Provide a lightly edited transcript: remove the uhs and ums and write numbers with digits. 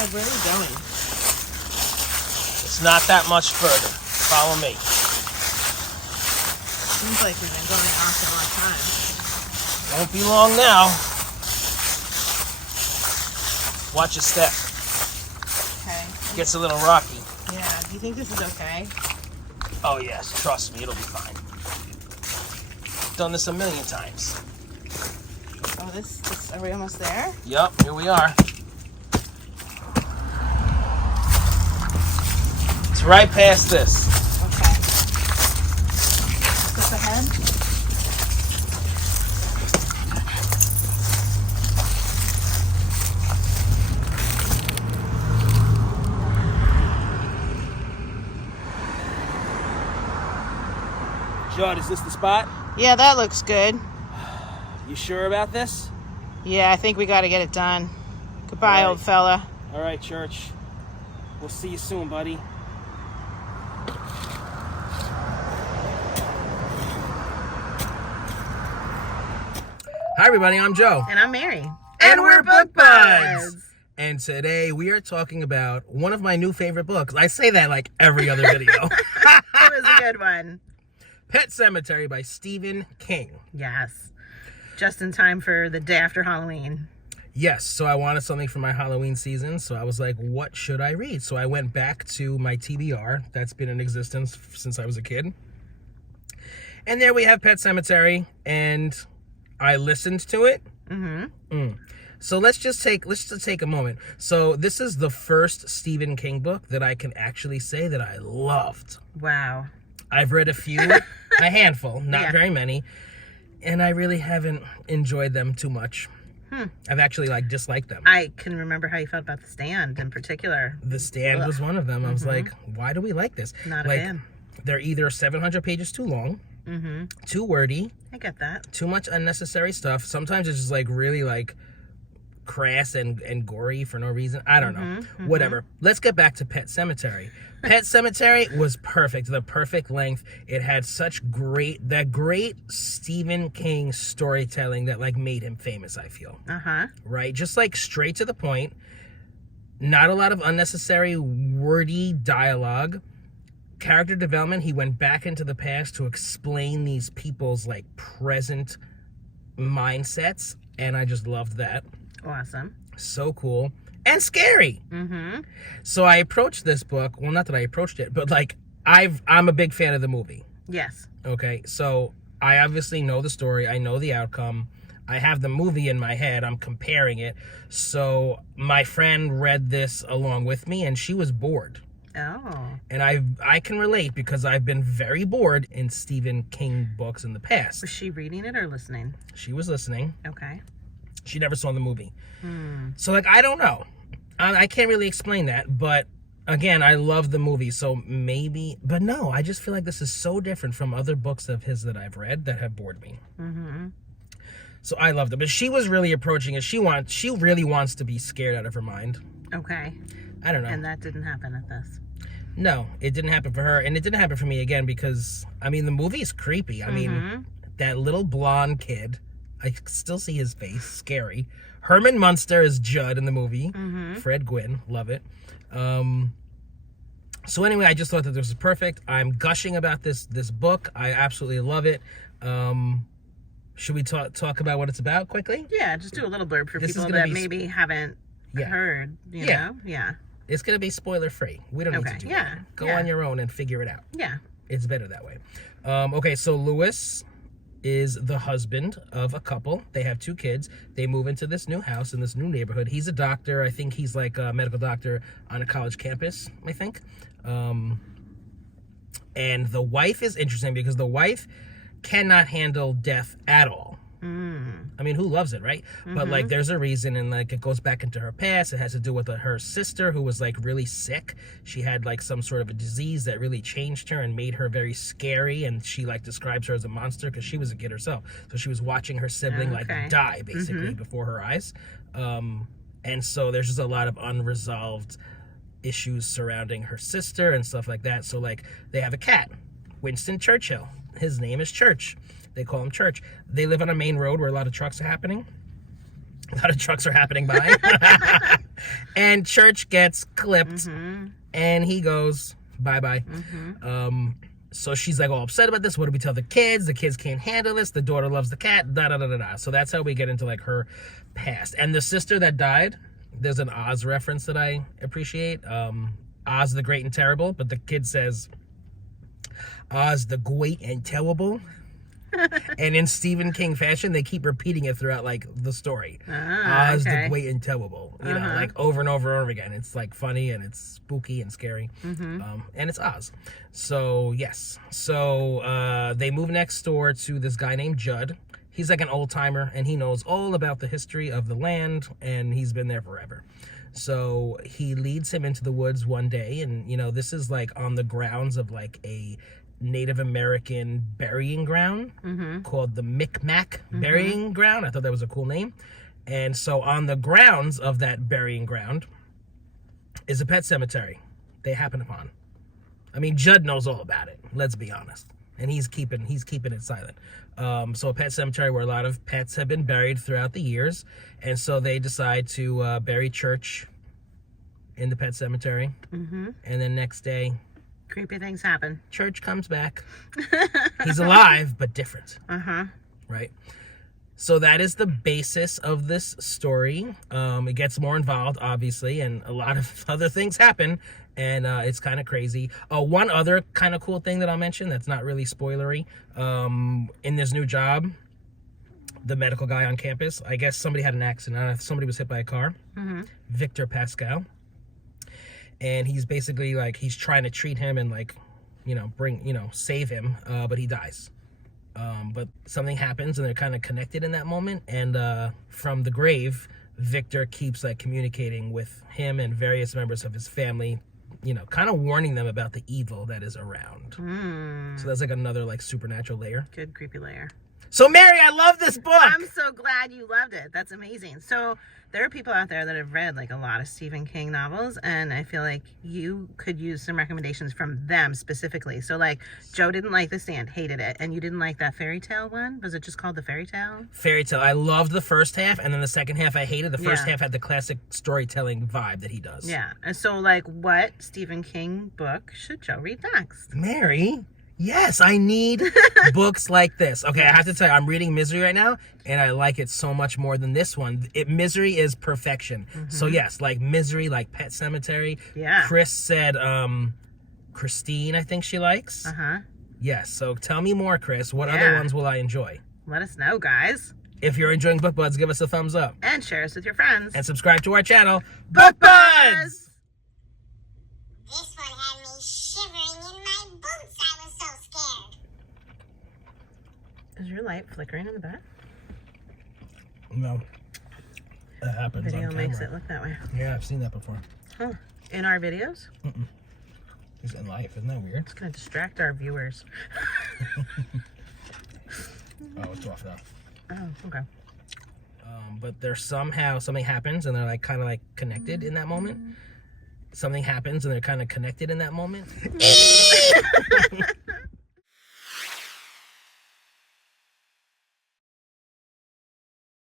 God, where are we going? It's not that much further. Follow me. Seems like we've been going on for a long time. Won't be long now. Watch your step. Okay. It gets a little rocky. Yeah, do you think this is okay? Oh yes, trust me, it'll be fine. Done this a million times. Oh, are we almost there? Yup, here we are. It's right past this. Okay. Step ahead. Judd, is this the spot? Yeah, that looks good. You sure about this? Yeah, I think we got to get it done. Goodbye, All right. old fella. All right, Church. We'll see you soon, buddy. Hi, everybody. I'm Joe. And I'm Mary. And we're Book Buds. And today we are talking about one of my new favorite books. I say that like every other video. That was a good one. Pet Sematary by Stephen King. Yes. Just in time for the day after Halloween. Yes, so I wanted something for my Halloween season, so I was like, what should I read? So I went back to my TBR that's been in existence since I was a kid. And there we have Pet Sematary, and I listened to it. So let's just take a moment. So this is the first Stephen King book that I can actually say that I loved. Wow. I've read a few, a handful, not very many, and I really haven't enjoyed them too much. I've actually disliked them. I can remember how you felt about The Stand in particular. The Stand was one of them. I was like, why do we like this? Not a fan. They're either 700 pages too long, too wordy. I get that. Too much unnecessary stuff. Sometimes it's just really crass and gory for no reason. I don't know. Whatever. Let's get back to Pet Sematary. Pet Sematary was perfect. The perfect length. It had that great Stephen King storytelling that made him famous, I feel. Right? Just straight to the point. Not a lot of unnecessary wordy dialogue. Character development, he went back into the past to explain these people's present mindsets, and I just loved that. Awesome. So cool. And scary. So I approached this book, well, not that I approached it, but I'm a big fan of the movie. Yes. Okay, so I obviously know the story, I know the outcome, I have the movie in my head, I'm comparing it. So my friend read this along with me, and she was bored. Oh. And I can relate because I've been very bored in Stephen King books in the past. Was she reading it or listening? She was listening. Okay. She never saw the movie. So I don't know. I can't really explain that, but again, I love the movie, so maybe, but no, I just feel like this is so different from other books of his that I've read that have bored me. So I loved it, but she was really approaching it. She really wants to be scared out of her mind. Okay. I don't know. And that didn't happen at this. No, it didn't happen for her, and it didn't happen for me again because, the movie's creepy. I mean, that little blonde kid, I still see his face, scary. Herman Munster is Judd in the movie. Fred Gwynn, love it. So anyway, I just thought that this was perfect. I'm gushing about this book. I absolutely love it. Should we talk about what it's about quickly? Yeah, just do a little blurb for people that maybe haven't heard, you know? Yeah. It's going to be spoiler free. We don't need to do that. Go on your own and figure it out. Yeah. It's better that way. Okay, so Lewis is the husband of a couple. They have 2 kids. They move into this new house in this new neighborhood. He's a doctor. I think he's like a medical doctor on a college campus, I think. And the wife is interesting because the wife cannot handle death at all. Who loves it, right? But there's a reason, and it goes back into her past. It has to do with her sister who was really sick. She had some sort of a disease that really changed her and made her very scary, and she describes her as a monster because she was a kid herself. So she was watching her sibling die basically before her eyes. And so there's just a lot of unresolved issues surrounding her sister and stuff like that. So they have a cat, Winston Churchill. His name is Church. They call him Church. They live on a main road where a lot of trucks are happening. A lot of trucks are happening by. And Church gets clipped, and he goes, bye-bye. So she's like all upset about this. What do we tell the kids? The kids can't handle this. The daughter loves the cat, da-da-da-da-da. So that's how we get into, like, her past. And the sister that died, there's an Oz reference that I appreciate. Oz the Great and Terrible, but the kid says, Oz the Great and Terrible. And in Stephen King fashion, they keep repeating it throughout, like, the story. Oz the Great and Terrible. You know, like, over and over and over again. It's, like, funny and it's spooky and scary. And it's Oz. So, yes. So, they move next door to this guy named Judd. He's, like, an old-timer, and he knows all about the history of the land, and he's been there forever. So, he leads him into the woods one day, and, you know, this is, like, on the grounds of, like, a Native American burying ground called the Micmac Burying Ground. I thought that was a cool name. And so on the grounds of that burying ground is a pet cemetery they happen upon. I mean, Judd knows all about it, let's be honest. And he's keeping it silent. So a pet cemetery where a lot of pets have been buried throughout the years. And so they decide to bury Church in the pet cemetery. And then next day, creepy things happen. Church comes back. He's alive, but different. Right? So that is the basis of this story. It gets more involved, obviously, and a lot of other things happen, and it's kind of crazy. One other kind of cool thing that I'll mention that's not really spoilery. In this new job, the medical guy on campus, I guess somebody had an accident. Somebody was hit by a car. Victor Pascal. And he's basically, like, he's trying to treat him and, like, you know, save him, but he dies. But something happens, and they're kind of connected in that moment. And from the grave, Victor keeps, like, communicating with him and various members of his family, you know, kind of warning them about the evil that is around. So that's, like, another, like, supernatural layer. Good creepy layer. So, Mary, I love this book. I'm so glad you loved it. That's amazing. So there are people out there that have read, like, a lot of Stephen King novels, and I feel like you could use some recommendations from them specifically. So, like, Joe didn't like The Stand, hated it, and you didn't like that fairy tale one? Was it just called The Fairy Tale? Fairy Tale. I loved the first half, and then the second half I hated. The first half had the classic storytelling vibe that he does. Yeah. And so, like, what Stephen King book should Joe read next? Mary... Yes, I need books like this. Okay, I have to tell you, I'm reading Misery right now, and I like it so much more than this one. Misery is perfection. So yes, like Misery, like Pet Sematary. Yeah. Chris said Christine, I think she likes. Yes, so tell me more, Chris. What other ones will I enjoy? Let us know, guys. If you're enjoying Book Buds, give us a thumbs up. And share us with your friends. And subscribe to our channel, Book Buds! This one had me shivering in my boots. I was so scared. Is your light flickering in the back? No. That happens Video on camera. makes it look that way. Yeah, I've seen that before. Huh. In our videos? It's in life. Isn't that weird? It's going to distract our viewers. Oh, it's off now. Oh, okay. But there's somehow something happens and they're like kind of like connected in that moment. Something happens and they're kind of connected in that moment.